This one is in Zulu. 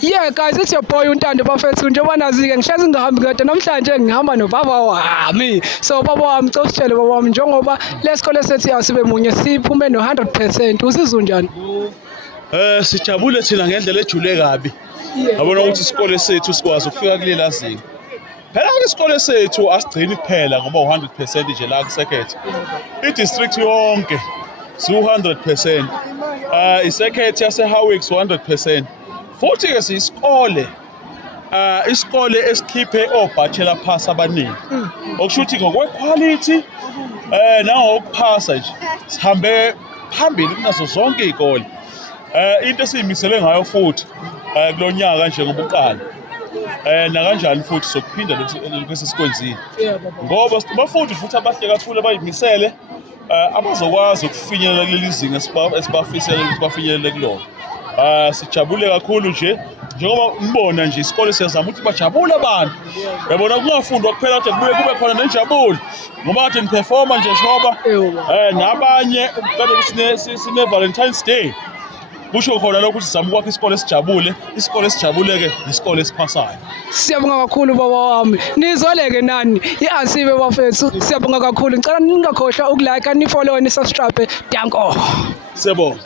Yeah guys, it's your boy uNtando Bafethu njengoba nazi-ke ngihlezi ngihambi kodwa namhlanje ngihamba nobaba wami. So baba wami cositshele baba wami njengoba lesikole sethu asibe munye siphume no100%. Usizwe njani? Sijabule thina ngendlela ejule kabi. Yabona ukuthi isikole sethu sikwazi ukufika kulela zinga. Phela isikole sethu asigcini kuphela ngoba 100% nje la kusekhethe. I-district yonke si-100%. Isekhethe yase-Howick 100%. Futhi ke siyisikole isikole esikhiphe o-bachelor pass abaningi. Okusho ukuthi ngokwe-quality nangokuphasa nje sihambe phambili kunazo zonke izikole. Into esiyimisele ngayo futhi kulonyaka nje ngobuqala na kanjani futhi sokuphinda lokho esisikwenzile ngoba bafundi futhi abahle kakhulu abayimisele abazokwazi ukufinyelela kuleli zinga esibafisela ukuthi bafinyelele kulona. Sijabule kakhulu nje njengoba ngibona nje isikole siyazama ukuthi bajabule abantu. Yabona kungafundwa kuphela ukuthi kubuye kube khona nenjabulo ngoba kade ngiperforma nje shoba nabanye kade sine Valentine's Day. Kusho khona lokho ukuthi sizama ukwakha isikole sijabule-ke isikole esiphasayo. Siyabonga kakhulu baba wami. Nizoleke nani i-Asibe Bafethu. Siyabonga kakhulu. Ngicela ningakhohlwa ukulike, nifollow, nisubscribe. Danko. Siyabonga.